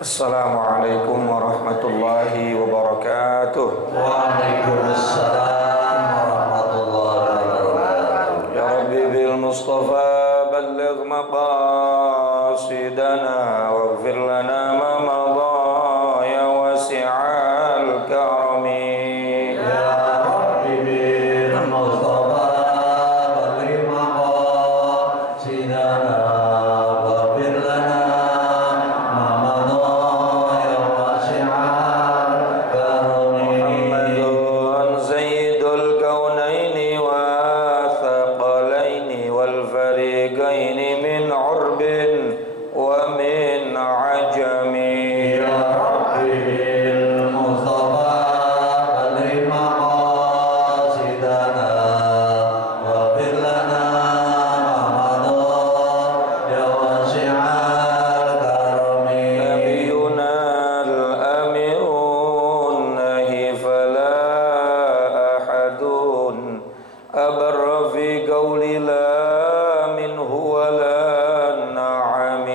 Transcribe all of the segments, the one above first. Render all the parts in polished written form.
Assalamualaikum warahmatullahi wabarakatuh. Waalaikumsalam warahmatullahi wabarakatuh. Ya Rabbi bil Mustafa balligh maqasidana waghfir lana ma madha ya wasi'al karami. Ya Rabbi bil Mustafa balligh maqasidana waghfir lana ma madha ya wasi'al karami. Muhammadun sayyidul kaunaini wa thaqalaini wal fariqaini min urbin wa min ajami. Ya Rabbi bil Mustafa balligh maqasidana waghfir lana ma madha ya wasi'al karami. نبينا الأمير النهي فلا أحد أبر في قول لا منه ولا نعم.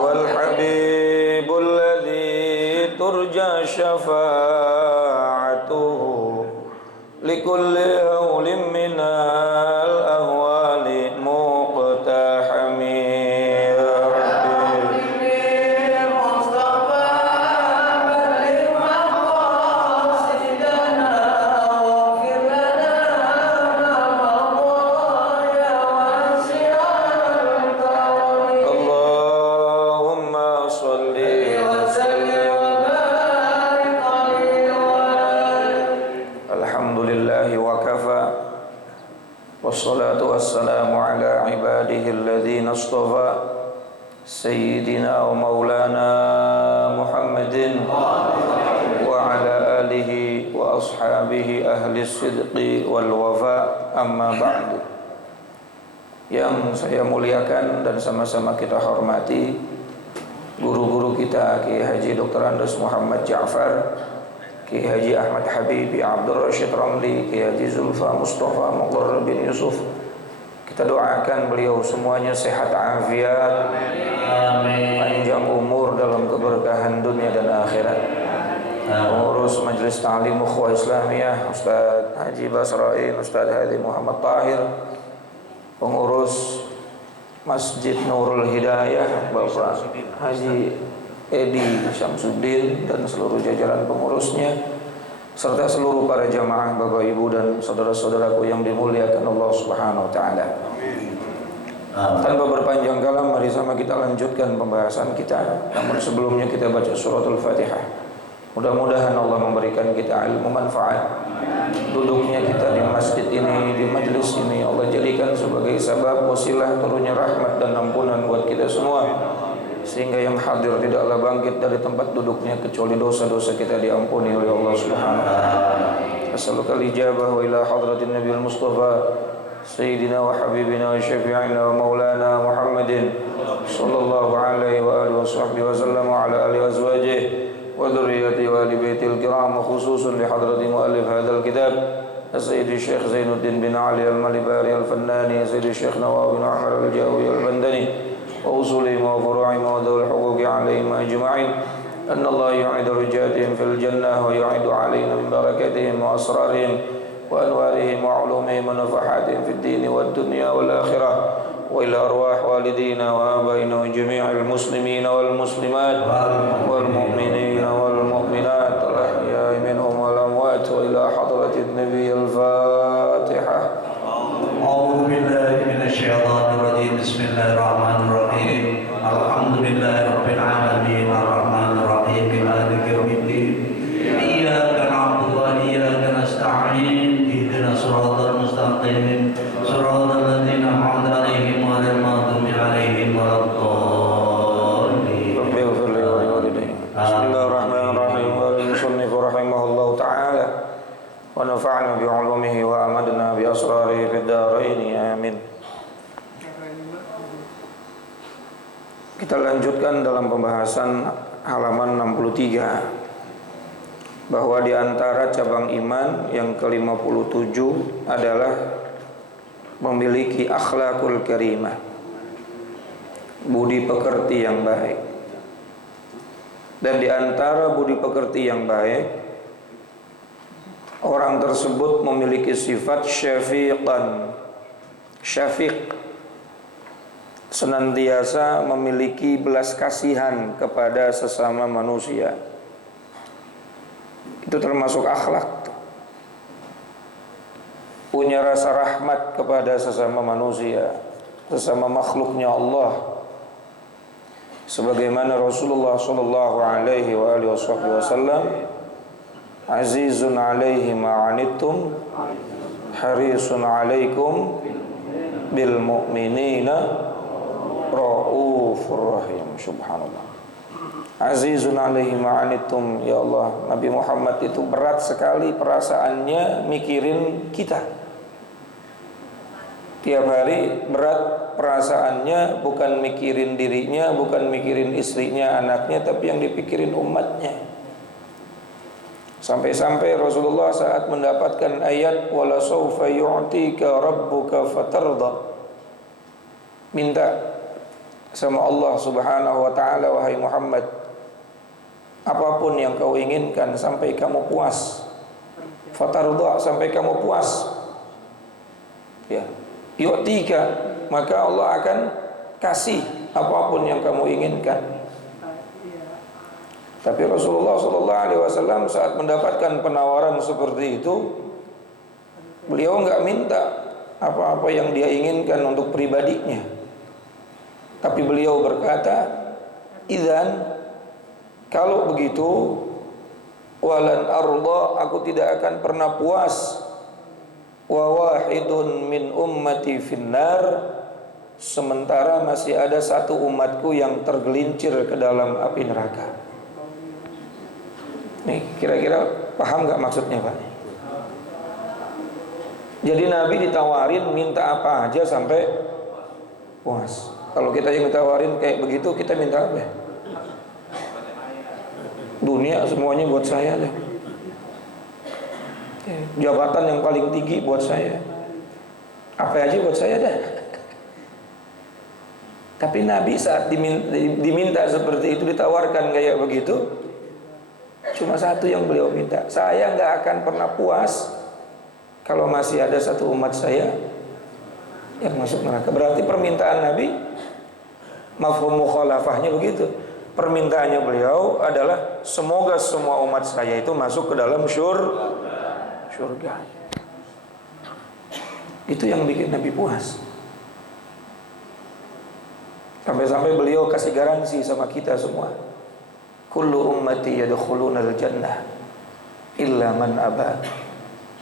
والحبيب الذي ترجى شفاعته لكل هول من الأهوال مقتحم. يا ربي اللهم صل وسلم. الحمد لله وكفى والصلاة والسلام على عباده الذين اصطفى سيدنا ومولانا محمد وعلى آله وأصحابه أهل الصدق والوفاء. أما بعد. Yang saya muliakan dan sama-sama kita hormati guru-guru kita, Kiai Haji Dr. Andes Muhammad Ja'far, Kiai Haji Ahmad Habibi Abdul Rashid Ramli, Kiai Haji Zulfa Mustafa Muqarrab bin Yusuf. Kita doakan beliau semuanya sehat afiat, panjang umur dalam keberkahan dunia dan akhirat. Pengurus Majelis Ta'lim Ukhuwah Islamiyah Ustaz Haji Basrain, Ustaz Hadi Muhammad Tahir, pengurus Masjid Nurul Hidayah Bapak Haji Edi Syamsuddin dan seluruh jajaran pengurusnya, serta seluruh para jamaah Bapak Ibu dan saudara-saudaraku yang dimuliakan Allah Subhanahu wa taala. Tanpa berpanjang kalam, mari sama kita lanjutkan pembahasan kita. Namun sebelumnya kita baca suratul Fatihah. Mudah-mudahan Allah memberikan kita ilmu manfaat. Duduknya kita di masjid ini, di majelis ini, Allah jadikan sebagai sebab wasilah turunnya rahmat dan ampunan buat kita semua, sehingga yang hadir tidaklah bangkit dari tempat duduknya kecuali dosa-dosa kita diampuni oleh Allah Subhanahu wa taala. As'alukal ijabah wa ila hadratin Nabiyil Mustafa Sayyidina wa Habibina wa Syafi'ina wa Maulana Muhammadin sallallahu alaihi wa alihi wa sahbihi wa sallam wa ala alihi wa azwajihi wa dhurriyyati wa ali baitil kiram, wa khususan li hadrati muallif hadzal kitab Sayyidi Syekh Zainuddin bin Ali al-Malibari al-Fannani, Sayyidi Syekh Nawawi bin Umar al-Jawi al-Bandani, wa usulihim wa furu'ihim wa dhul huquqi alaihim ajma'in. Anna Allah yu'idu rijatihim fil jannah wa yu'idu alaina min barakatihim wa asrarihim wa anwarihim wa ulumihim wa nafahatihim fid dini wad dunya wal akhirah. وإلى أرواح والدينا وآبائنا وجميع المسلمين والمسلمات والمؤمنين والمؤمنات الأحياء منهم والأموات وإلى حضرة النبي الفاتحة. أعوذ بالله من الشيطان الرجيم. بسم الله الرحمن الرحيم. الحمد لله رب العالمين الرحمن الرحيم مالك يوم الدين. إياك نعبد وإياك نستعين. اهدنا الصراط المستقيم صراط الذين أنعمت عليهم غير المغضوب عليهم ولا الضالين. رب اغفر لي ولوالدي. بسم الله الرحمن الرحيم. قال المصنف رحمه الله تعالى ونفعنا بعلومه وأمدنا بأسراره في الدارين آمين. Kita Kita lanjutkan dalam pembahasan halaman 63, bahwa di antara cabang iman yang ke-57 adalah memiliki akhlakul karimah, budi pekerti yang baik. Dan di antara budi pekerti yang baik, orang tersebut memiliki sifat syafiqan. Syafiq, senantiasa memiliki belas kasihan kepada sesama manusia. Itu termasuk akhlak. Punya rasa rahmat kepada sesama manusia, sesama makhluknya Allah. Sebagaimana Rasulullah sallallahu alaihi wasallam, azizun alaihi ma anittum harisun alaikum bil mu'minina raufur rahim. Subhanallah. Azizun alaihi ma anittum. Ya Allah, Nabi Muhammad itu berat sekali perasaannya mikirin kita. Tiap hari berat perasaannya, bukan mikirin dirinya, bukan mikirin istrinya, anaknya, tapi yang dipikirin umatnya. Sampai-sampai Rasulullah saat mendapatkan ayat wala sawfa yu'tika rabbuka fatarda, minta sama Allah Subhanahu wa taala, wahai Muhammad, apapun yang kau inginkan sampai kamu puas. Fatarda, sampai kamu puas. Ya, yu'tika, maka Allah akan kasih apapun yang kamu inginkan. Tapi Rasulullah sallallahu alaihi wasallam saat mendapatkan penawaran seperti itu, beliau enggak minta apa-apa yang dia inginkan untuk pribadinya. Tapi beliau berkata, "Idzan, kalau begitu, walan arda, aku tidak akan pernah puas, wa wahidun min ummati finnar, sementara masih ada satu umatku yang tergelincir ke dalam api neraka." Nih, kira-kira paham gak maksudnya, Pak? Jadi Nabi ditawarin minta apa aja sampai puas. Kalau kita yang ditawarin kayak begitu, kita minta apa? Dunia semuanya buat saya deh. Jabatan yang paling tinggi buat saya. Apa aja buat saya dah. Tapi Nabi saat diminta seperti itu, ditawarkan kayak begitu, cuma satu yang beliau minta, saya nggak akan pernah puas kalau masih ada satu umat saya yang masuk neraka. Berarti permintaan Nabi, mafhum mukhalafahnya begitu. Permintaannya beliau adalah semoga semua umat saya itu masuk ke dalam surga. Itu yang bikin Nabi puas. Sampai-sampai beliau kasih garansi sama kita semua, kullu ummati yadkhulunal jannah illa man aba.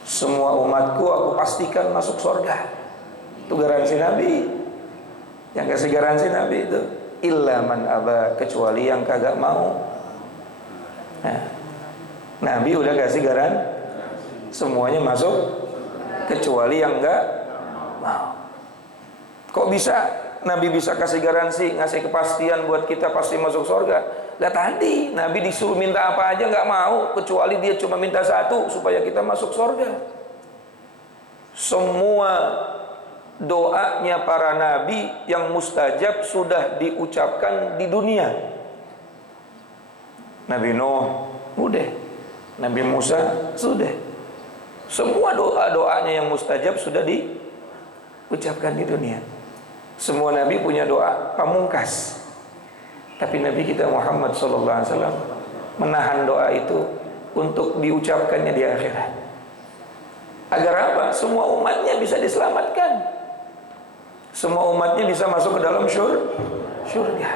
Semua umatku aku pastikan masuk surga. Itu garansi Nabi. Yang kasih garansi Nabi itu illa man aba, kecuali yang kagak mau. Nah, Nabi udah kasih garansi semuanya masuk kecuali yang enggak mau. Kok bisa Nabi bisa kasih garansi, ngasih kepastian buat kita pasti masuk surga? Lah tadi Nabi disuruh minta apa aja nggak mau, kecuali dia cuma minta satu, supaya kita masuk surga. Semua doanya para nabi yang mustajab sudah diucapkan di dunia. Nabi Nuh udah, Nabi Musa sudah. Semua doa-doanya yang mustajab sudah diucapkan di dunia. Semua nabi punya doa pamungkas. Tapi Nabi kita Muhammad SAW menahan doa itu untuk diucapkannya di akhirat. Agar apa? Semua umatnya bisa diselamatkan. Semua umatnya bisa masuk ke dalam surga.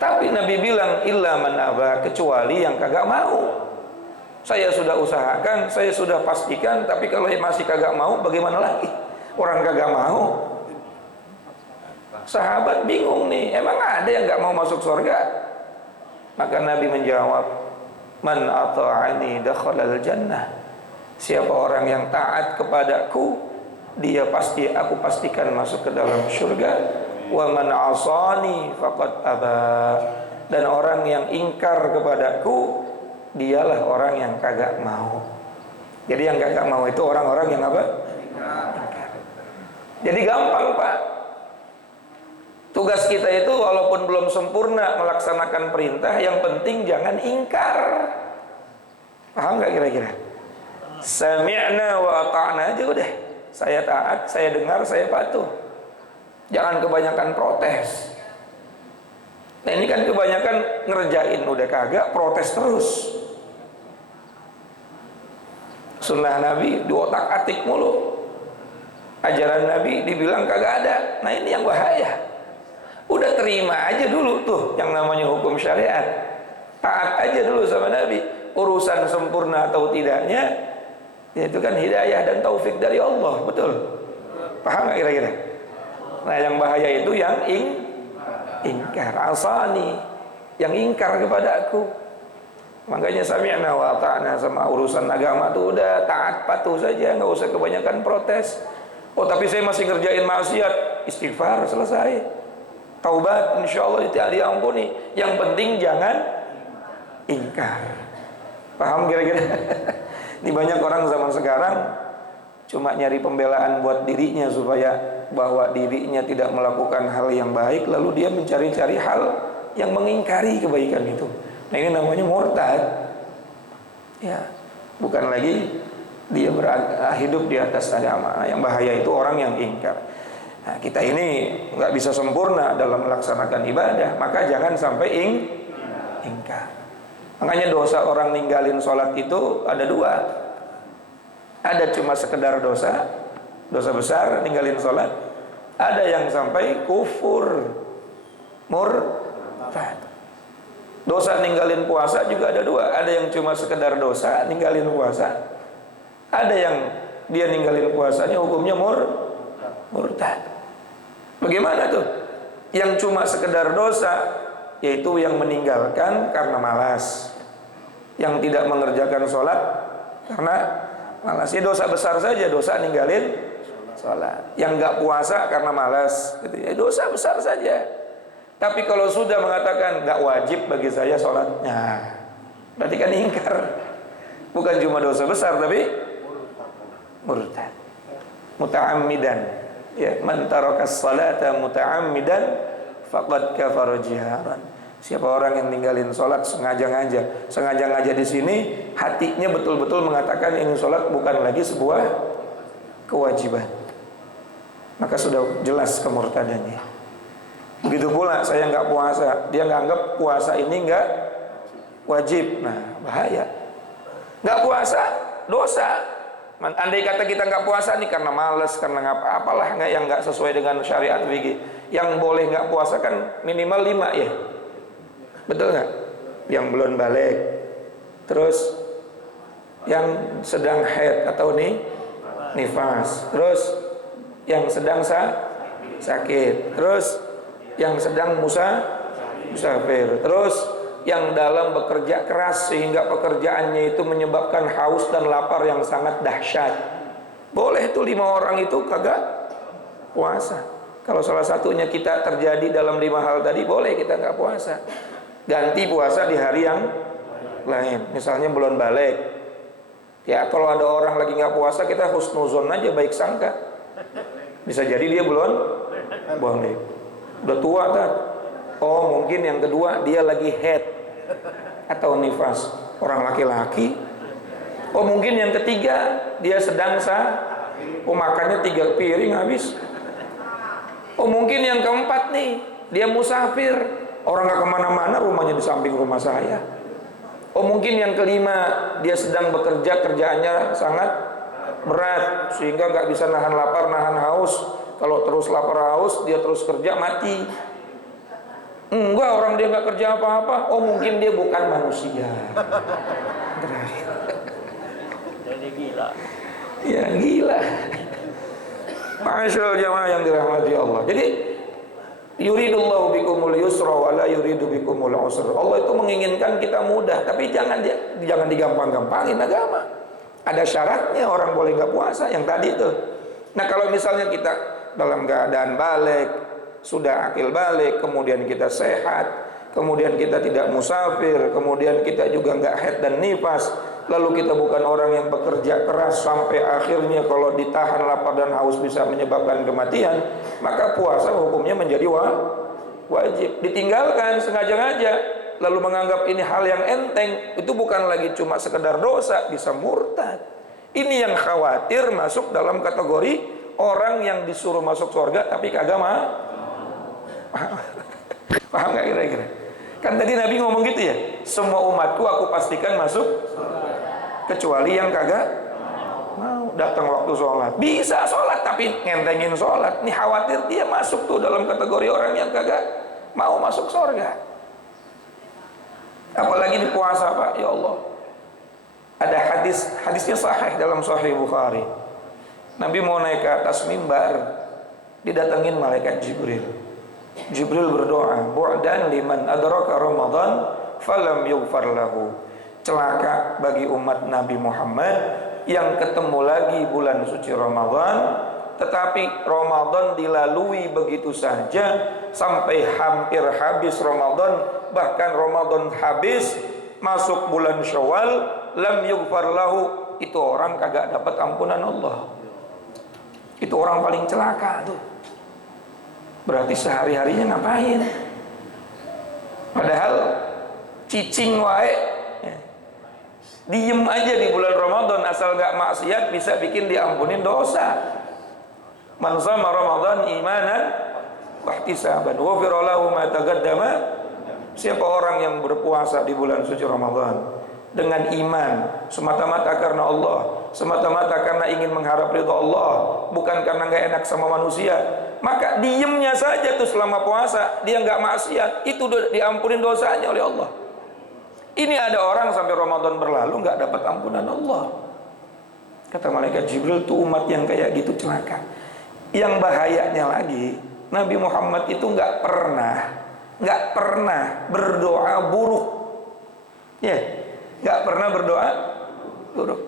Tapi Nabi bilang illa man aba, kecuali yang kagak mau. Saya sudah usahakan, saya sudah pastikan, tapi kalau masih kagak mau, bagaimana lagi? Orang kagak mau. Sahabat bingung nih, emang ada yang gak mau masuk surga? Maka Nabi menjawab, man ata'ani dakhalal jannah. Siapa orang yang taat kepadaku, dia pasti, aku pastikan masuk ke dalam surga. wa man 'asani faqad aba. Dan orang yang ingkar kepadaku, dialah orang yang kagak mau. Jadi yang kagak mau itu orang-orang yang apa? Ingkar. Jadi gampang, Pak. Tugas kita itu walaupun belum sempurna melaksanakan perintah, yang penting jangan ingkar. Paham nggak kira-kira? Sami'na wa ata'na aja udah. Saya taat, saya dengar, saya patuh. Jangan kebanyakan protes. Nah ini kan kebanyakan ngerjain udah kagak, protes terus. Sunnah Nabi diotak-atik mulu. Ajaran Nabi dibilang kagak ada. Nah ini yang bahaya. Udah terima aja dulu tuh yang namanya hukum syariat. Taat aja dulu sama Nabi. Urusan sempurna atau tidaknya, itu kan hidayah dan taufik dari Allah. Betul? Paham gak kira-kira? Nah yang bahaya itu yang ingkar, asani, yang ingkar kepada aku. Makanya sami'na wa ata'na sama urusan agama tuh udah taat patuh saja, nggak usah kebanyakan protes. Oh tapi saya masih ngerjain maksiat, istighfar, selesai. Taubat, insya Allah diampuni. Yang penting jangan ingkar. Paham kira-kira? Ini banyak orang zaman sekarang cuma nyari pembelaan buat dirinya supaya bahwa dirinya tidak melakukan hal yang baik, lalu dia mencari-cari hal yang mengingkari kebaikan itu. Nah ini namanya murtad. Ya, bukan lagi dia hidup di atas agama. Nah, yang bahaya itu orang yang ingkar. Nah, kita ini nggak bisa sempurna dalam melaksanakan ibadah, maka jangan sampai ingkar. Makanya dosa orang ninggalin sholat itu ada dua. Ada cuma sekedar dosa besar ninggalin sholat. Ada yang sampai kufur, murtad. Dosa ninggalin puasa juga ada dua. Ada yang cuma sekedar dosa ninggalin puasa. Ada yang dia ninggalin puasanya hukumnya murtad. Bagaimana tuh? Yang cuma sekedar dosa, yaitu yang meninggalkan karena malas, yang tidak mengerjakan sholat karena malas. Ya dosa besar saja, dosa ninggalin sholat. Yang nggak puasa karena malas, gitu ya, dosa besar saja. Tapi kalau sudah mengatakan nggak wajib bagi saya sholatnya, berarti kan ingkar. Bukan cuma dosa besar, tapi murtad, muta'ammidan. Ya, man tarakas salata muta'ammidan faqad kafara jiharan. Siapa orang yang ninggalin sholat sengaja-ngaja di sini, hatinya betul-betul mengatakan ini sholat bukan lagi sebuah kewajiban, maka sudah jelas kemurtadannya. Begitu pula saya nggak puasa, dia nganggap puasa ini nggak wajib. Nah bahaya. Nggak puasa dosa. Andai kata kita nggak puasa nih karena malas, karena apalah nggak yang nggak sesuai dengan syariat fikih. Yang boleh nggak puasa kan minimal 5 ya, betul nggak? Yang belum balik, terus yang sedang haid atau nifas, terus yang sedang sakit, terus yang sedang musafir, terus yang dalam bekerja keras sehingga pekerjaannya itu menyebabkan haus dan lapar yang sangat dahsyat. Boleh tuh 5 orang itu kagak puasa. Kalau salah satunya kita terjadi dalam 5 hal tadi, boleh kita nggak puasa. Ganti puasa di hari yang lain. Misalnya bulan balik. Ya kalau ada orang lagi nggak puasa, kita husnuzon aja, baik sangka. Bisa jadi dia belum balik. Udah tua kan? Oh mungkin yang kedua dia lagi haid atau nifas, orang laki-laki. Oh mungkin yang ketiga dia sedang makannya 3 piring habis. Oh mungkin yang keempat nih dia musafir, orang gak kemana-mana, rumahnya di samping rumah saya. Oh mungkin yang kelima dia sedang bekerja, kerjaannya sangat berat sehingga gak bisa nahan lapar, nahan haus. Kalau terus lapar haus dia terus kerja mati. Enggak, orang dia nggak kerja apa-apa. Oh mungkin dia bukan manusia. Jadi gila. Ya gila. Masyaallah jamaah yang dirahmati Allah. Jadi yuridullahu bikumul yusra wa la yuridu bikumul usra. Allah itu menginginkan kita mudah, tapi jangan digampang-gampangin agama. Ada syaratnya orang boleh nggak puasa yang tadi itu. Nah kalau misalnya kita dalam keadaan balik, sudah akil balik, kemudian kita sehat, kemudian kita tidak musafir, kemudian kita juga nggak haid dan nifas, lalu kita bukan orang yang bekerja keras sampai akhirnya kalau ditahan lapar dan haus bisa menyebabkan kematian, maka puasa hukumnya menjadi wajib. Ditinggalkan sengaja-ngaja lalu menganggap ini hal yang enteng, itu bukan lagi cuma sekedar dosa, bisa murtad. Ini yang khawatir masuk dalam kategori orang yang disuruh masuk surga tapi kagak mah. Paham gak kira-kira? Kan tadi Nabi ngomong gitu ya, semua umatku aku pastikan masuk kecuali yang kagak mau datang waktu sholat. Bisa sholat tapi ngentengin sholat. Ini khawatir dia masuk tuh dalam kategori orang yang kagak mau masuk surga. Apalagi di puasa, Pak, ya Allah. Ada hadisnya sahih dalam Sahih Bukhari. Nabi mau naik ke atas mimbar, didatengin malaikat Jibril. Jibril berdoa, bu'dan liman adraka Ramadan falam yughfar lahu. Celaka bagi umat Nabi Muhammad yang ketemu lagi bulan suci Ramadan, tetapi Ramadan dilalui begitu saja sampai hampir habis Ramadan, bahkan Ramadan habis masuk bulan Syawal, lam yughfar lahu. Itu orang kagak dapat ampunan Allah. Itu orang paling celaka tuh. Berarti sehari-harinya ngapain? Padahal cicing wae, diem aja di bulan Ramadan asal gak maksiat bisa bikin diampunin dosa. Man shama Ramadan imanan wahtisaban ghufira lahu ma taqaddama. Siapa orang yang berpuasa di bulan suci Ramadan dengan iman, semata-mata karena Allah, semata-mata karena ingin mengharap ridha Allah, bukan karena gak enak sama manusia, maka diemnya saja tuh selama puasa, dia gak maksiat, itu diampunin dosanya oleh Allah. Ini ada orang sampai Ramadan berlalu gak dapat ampunan Allah. Kata malaikat Jibril, tuh umat yang kayak gitu celaka. Yang bahayanya lagi, Nabi Muhammad itu nggak pernah berdoa buruk, ya, nggak pernah berdoa buruk.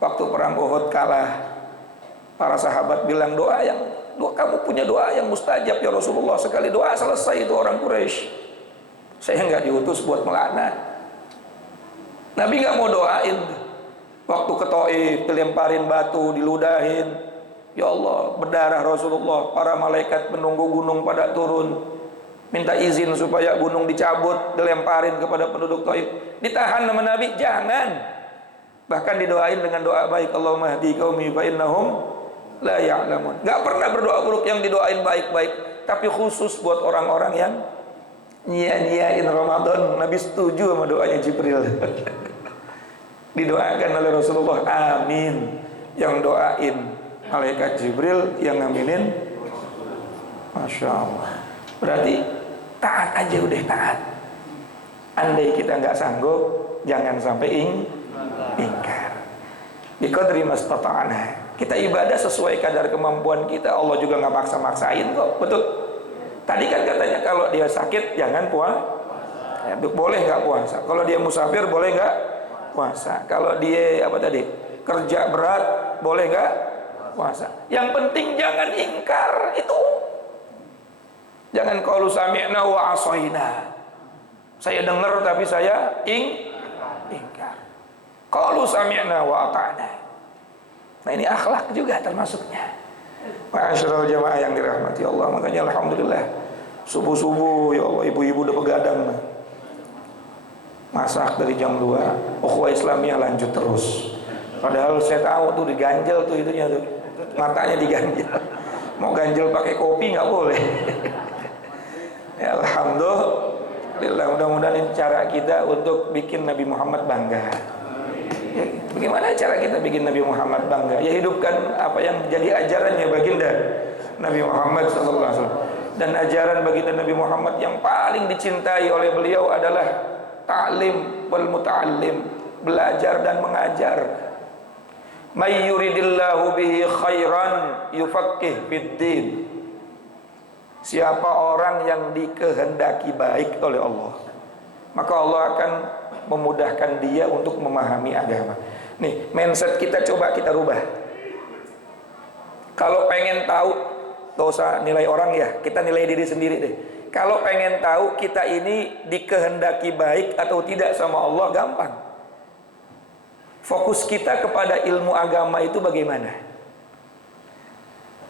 Waktu perang Uhud kalah, para sahabat bilang kamu punya doa yang mustajab ya Rasulullah. Sekali doa selesai itu orang Quraisy. Saya nggak diutus buat melaknat. Nabi nggak mau doain. Waktu ke Taif dilemparin batu, diludahin. Ya Allah, berdarah Rasulullah, para malaikat penunggu gunung pada turun, minta izin supaya gunung dicabut, dilemparin kepada penduduk Taif. Ditahan sama Nabi, jangan. Bahkan didoain dengan doa baik, Allahumma hdi qaumi fa innahum la ya'lamun. Enggak pernah berdoa buruk, yang didoain baik-baik. Tapi khusus buat orang-orang yang nyia-nyiain Ramadan, Nabi setuju sama doanya Jibril. Didoakan oleh Rasulullah, amin. Yang doain malaikat Jibril, yang ngaminin Masya Allah. Berarti taat aja, udah taat. Andai kita nggak sanggup, jangan sampai ingkar. Biqadri mastata'na. Kita ibadah sesuai kadar kemampuan kita. Allah juga nggak maksa-maksain kok, betul. Tadi kan katanya kalau dia sakit jangan puasa, ya, boleh nggak puasa. Kalau dia musafir boleh nggak puasa. Kalau dia kerja berat boleh nggak puasa. Yang penting jangan ingkar itu. Jangan qaulu sami'na wa asaina. Saya dengar tapi saya ingkar. Qaulu sami'na wa ata'na. Nah, ini akhlak juga termasuknya. Ma'asyiral jamaah yang dirahmati Allah. Makanya alhamdulillah subuh-subuh ya Allah, ibu-ibu udah begadang. Masak dari jam 2. Ukhuwah Islamiyah lanjut terus. Padahal saya tahu tuh diganjel tuh itunya tuh. Matanya diganjel. Mau ganjel pakai kopi nggak boleh. Ya, alhamdulillah, mudah-mudahan ini cara kita untuk bikin Nabi Muhammad bangga. Ya, bagaimana cara kita bikin Nabi Muhammad bangga? Ya, hidupkan apa yang jadi ajarannya baginda Nabi Muhammad SAW. Dan ajaran baginda Nabi Muhammad yang paling dicintai oleh beliau adalah ta'lim wal muta'allim, belajar dan mengajar. May yuridillahu bihi khairan yufaqqih fiddin. Siapa orang yang dikehendaki baik oleh Allah, maka Allah akan memudahkan dia untuk memahami agama. Nih, mindset kita coba kita rubah. Kalau pengen tahu Gak usah nilai orang ya, kita nilai diri sendiri deh. Kalau pengen tahu kita ini dikehendaki baik atau tidak sama Allah, gampang. Fokus kita kepada ilmu agama itu bagaimana?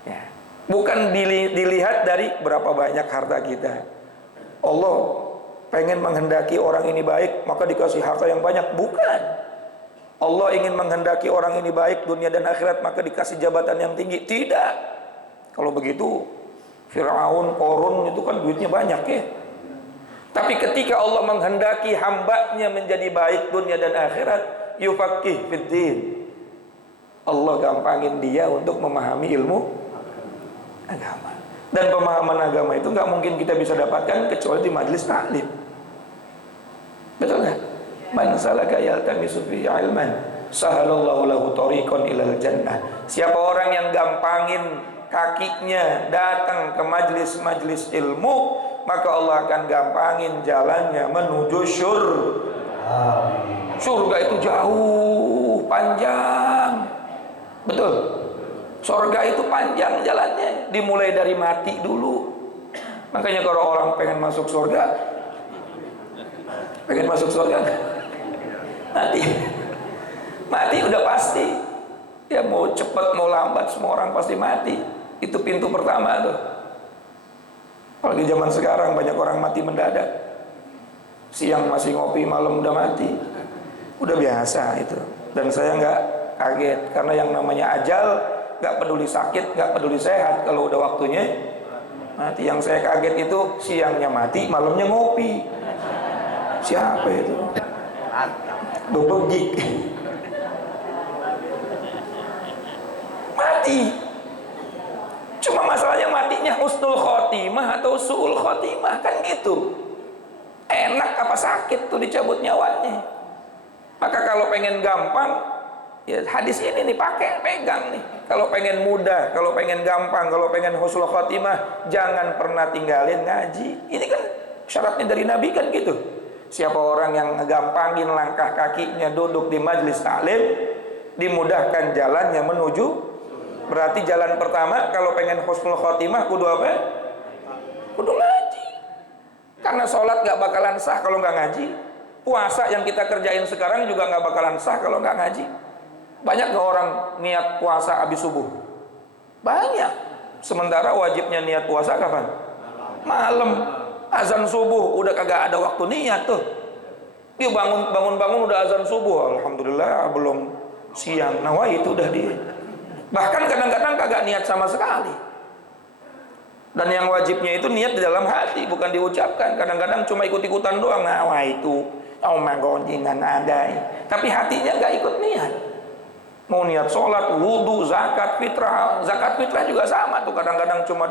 Ya. Bukan dilihat dari berapa banyak harta kita. Allah pengen menghendaki orang ini baik, maka dikasih harta yang banyak. Bukan. Allah ingin menghendaki orang ini baik dunia dan akhirat, maka dikasih jabatan yang tinggi. Tidak. Kalau begitu Fir'aun, Qorun itu kan duitnya banyak ya. Tapi ketika Allah menghendaki hambanya menjadi baik dunia dan akhirat, yufaqih fiddin, Allah gampangin dia untuk memahami ilmu agama. Dan pemahaman agama itu nggak mungkin kita bisa dapatkan kecuali di majelis taklim. Betul nggak? Man salaka yaltamisu fi ilman sahalallahu lahu tariqan ilal jannah. Siapa orang yang gampangin kakinya datang ke majelis-majelis ilmu, maka Allah akan gampangin jalannya menuju surga. Surga itu jauh, panjang. Betul. Surga itu panjang jalannya, dimulai dari mati dulu. Makanya kalau orang pengen masuk surga enggak? Mati udah pasti. Ya mau cepat mau lambat semua orang pasti mati. Itu pintu pertama tuh. Apalagi zaman sekarang banyak orang mati mendadak. Siang masih ngopi, malam udah mati. Udah biasa itu. Dan saya nggak kaget karena yang namanya ajal nggak peduli sakit, nggak peduli sehat, kalau udah waktunya mati. Yang saya kaget itu siangnya mati, malamnya ngopi. Siapa itu? Bebegik. Mati. Cuma masalahnya matinya husnul khotimah atau su'ul khotimah, kan gitu. Enak apa sakit tuh dicabut nyawanya. Maka kalau pengen gampang, ya hadis ini nih pakai, pegang nih. Kalau pengen mudah, kalau pengen gampang, kalau pengen husnul khotimah, jangan pernah tinggalin ngaji. Ini kan syaratnya dari Nabi kan gitu. Siapa orang yang ngegampangin langkah kakinya duduk di majelis taklim, dimudahkan jalannya menuju. Berarti jalan pertama kalau pengen husnul khotimah kudu apa? Kudu ngaji. Karena sholat gak bakalan sah kalau gak ngaji. Puasa yang kita kerjain sekarang juga gak bakalan sah kalau gak ngaji. Banyak gak orang niat puasa habis subuh? Banyak. Sementara wajibnya niat puasa kapan? Malam. Azan subuh udah kagak ada waktu niat tuh. Dia bangun udah azan subuh. Alhamdulillah belum siang. Nah wah itu udah dia. Bahkan kadang-kadang kagak niat sama sekali. Dan yang wajibnya itu niat di dalam hati, bukan diucapkan. Kadang-kadang cuma ikut-ikutan doang. Nah, wah itu gonjingan ada. Tapi hatinya gak ikut niat. Mau niat sholat, wudhu, zakat, fitrah. Zakat fitrah juga sama tuh. Kadang-kadang cuma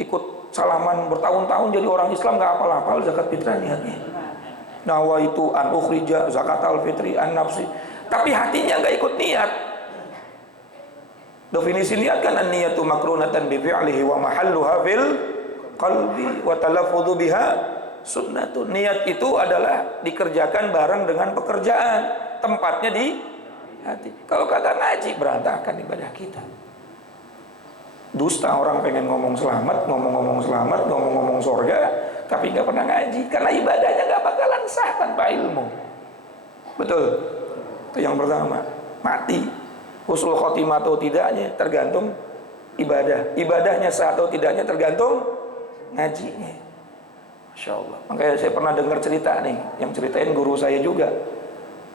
ikut salaman bertahun-tahun jadi orang Islam gak hafal-hafal zakat fitrah niatnya. Nawa itu an ukhrija zakat al-fitri an nafsi. Tapi hatinya gak ikut niat. Definisi niat kan an-niyatu makrunatan bi fi'lihi wa mahalluha fil qalbi wa talaffudhu biha sunnatun. Niat itu adalah dikerjakan bareng dengan pekerjaan, tempatnya di hati. Kalau kagak ngaji berantakan ibadah kita. Dusta orang pengen ngomong selamat, ngomong surga, tapi nggak pernah ngaji karena ibadahnya nggak bakalan sah tanpa ilmu. Betul. Itu yang pertama. Mati. Husnul khotimah atau tidaknya tergantung ibadah. Ibadahnya sah atau tidaknya tergantung ngajinya. Masya Allah. Makanya saya pernah dengar cerita nih, yang ceritain guru saya juga.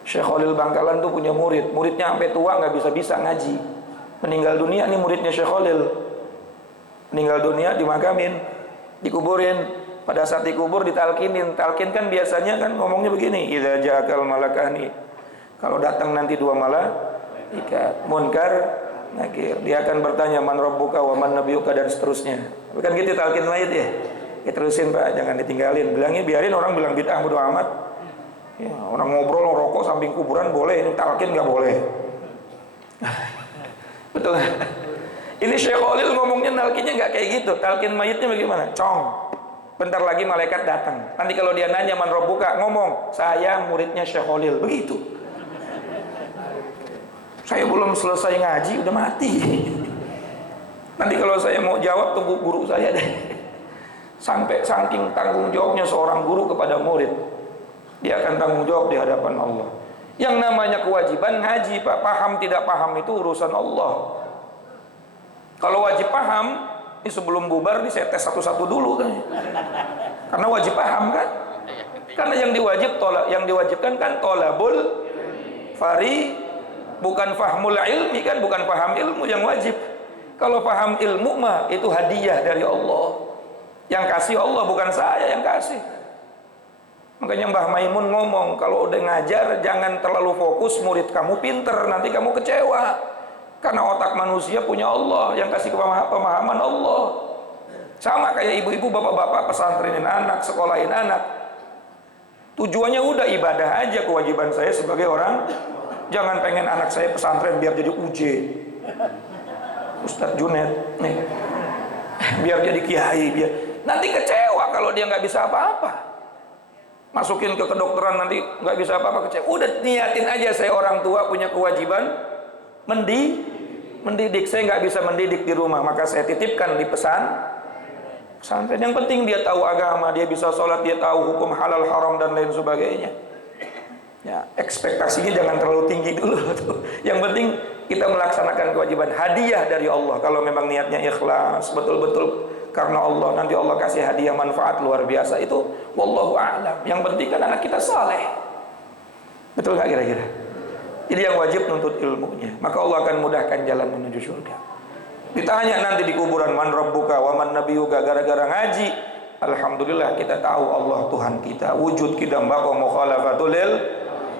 Syekh Khalil Bangkalan tuh punya muridnya sampai tua nggak bisa ngaji. Meninggal dunia nih muridnya Syekh Khalil. Meninggal dunia dimakamin, dikuburin. Pada saat dikubur ditalkinin. Talkin kan biasanya kan ngomongnya begini, idza ja'akal malakani. Kalau datang nanti dua malaikat, munkar, nakir. Dia akan bertanya man rabbuka wa man nabiyuka dan seterusnya. Bukan gitu talkin mayit ya. Ya terusin Pak, jangan ditinggalin. Bilangnya biarin orang bilang bid'ah bodo amat. Ya, orang ngobrol rokok samping kuburan boleh, ini talkin nggak boleh. Betul. Ini Syekh Khalil ngomongnya talkinnya nggak kayak gitu. Talkin mayitnya bagaimana? Cong. Bentar lagi malaikat datang. Nanti kalau dia nanya man rabbuka, ngomong saya muridnya Syekh Khalil. Begitu. Saya belum selesai ngaji udah mati. Nanti kalau saya mau jawab tunggu guru saya deh. Sampai saking tanggung jawabnya seorang guru kepada murid, dia akan tanggung jawab di hadapan Allah. Yang namanya kewajiban ngaji, Pak, paham tidak paham itu urusan Allah. Kalau wajib paham, ini sebelum bubar nih saya tes satu-satu dulu kan. Karena wajib paham kan? Karena yang diwajibkan kan tolabul fari, bukan fahmul ilmi kan, bukan paham ilmu yang wajib. Kalau paham ilmu mah itu hadiah dari Allah. Yang kasih Allah, bukan saya yang kasih. Makanya Mbah Maimun ngomong, kalau udah ngajar jangan terlalu fokus murid kamu pinter, nanti kamu kecewa. Karena otak manusia punya Allah, yang kasih pemahaman Allah. Sama kayak ibu-ibu, bapak-bapak pesantrenin anak, sekolahin anak. Tujuannya udah ibadah aja, kewajiban saya sebagai orang. Jangan pengen anak saya pesantren biar jadi UJ, Ustadz Junet nih. Biar jadi kiai, biar nanti kecewa kalau dia nggak bisa apa-apa. Masukin ke kedokteran nanti nggak bisa apa-apa, kecewa. Udah niatin aja, saya orang tua punya kewajiban mendidik. Saya nggak bisa mendidik di rumah, maka saya titipkan di pesantren. Yang penting dia tahu agama, dia bisa sholat, dia tahu hukum halal haram dan lain sebagainya. Ya, ekspektasinya jangan terlalu tinggi dulu. Yang penting kita melaksanakan kewajiban, hadiah dari Allah. Kalau memang niatnya ikhlas, betul-betul karena Allah, nanti Allah kasih hadiah manfaat luar biasa. Itu wallahu a'lam. Yang penting kan anak kita saleh. Betul nggak kira-kira? Jadi yang wajib nuntut ilmunya, maka Allah akan mudahkan jalan menuju surga. Ditanya nanti di kuburan, man rabbuka wa man nabiyuka, gara-gara ngaji, alhamdulillah kita tahu Allah Tuhan kita. Wujud kita mbako mukhalafatul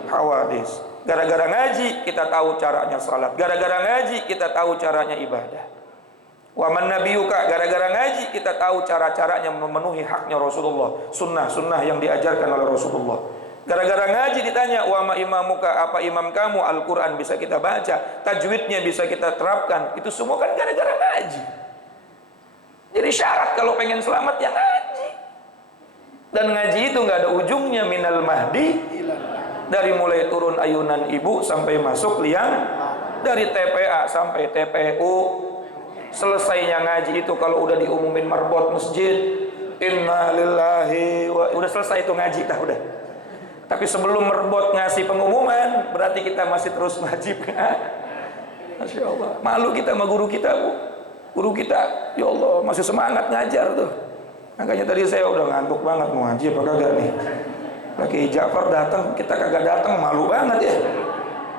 hawadis. Gara-gara ngaji kita tahu caranya salat. Gara-gara ngaji kita tahu caranya ibadah. Wa man nabiyuka, gara-gara ngaji kita tahu cara-caranya memenuhi haknya Rasulullah, sunnah-sunnah yang diajarkan oleh Rasulullah. Gara-gara ngaji ditanya, wa ma imamuka, apa imam kamu? Al-Quran bisa kita baca, tajwidnya bisa kita terapkan. Itu semua kan gara-gara ngaji. Jadi syarat kalau pengen selamat ya ngaji. Dan ngaji itu nggak ada ujungnya, minal mahdi, dari mulai turun ayunan ibu sampai masuk liang, dari TPA sampai TPU. Selesainya ngaji itu kalau udah diumumin marbot masjid, inna lillahi wa, udah selesai itu ngaji dah udah. Tapi sebelum marbot ngasih pengumuman, berarti kita masih terus wajib. Masya Allah, malu kita sama guru kita, Bu. Guru kita, ya Allah, masih semangat ngajar tuh. Makanya tadi saya udah ngantuk banget, mau ngaji apa kagak nih. Laki Ja'far datang, kita kagak datang, malu banget ya.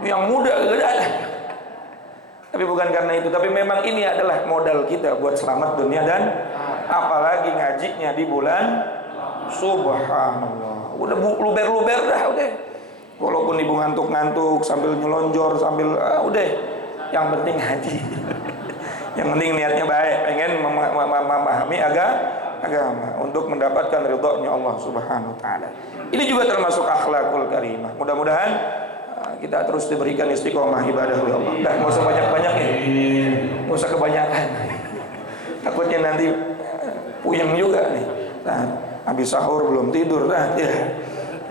Yang muda kagak datang. Tapi bukan karena itu, tapi memang ini adalah modal kita buat selamat dunia dan apalagi ngajinya di bulan subhanallah. Udah luber-luber dah udah. Walaupun ibu ngantuk-ngantuk sambil nyelonjor sambil udah. Yang penting ngaji. Yang penting niatnya baik, pengen memahami agama untuk mendapatkan ridhonya Allah Subhanahu wa taala. Ini juga termasuk akhlakul karimah. Mudah-mudahan kita terus diberikan istiqomah ibadah oleh Allah. Dah, nggak usah banyak-banyak ya, nggak usah kebanyakan. Takutnya nanti puyeng juga nih. Nah, habis sahur belum tidur, nah ya.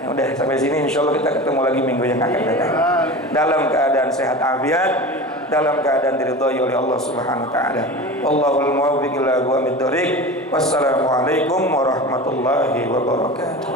Ya udah sampai sini, insya Allah kita ketemu lagi minggu yang akan datang. Dalam keadaan sehat afiat, dalam keadaan diridhoi oleh Allah Subhanahu Wa Taala. Wallahul muwaffiq ila aqwamit thoriq. Wassalamualaikum warahmatullahi wabarakatuh.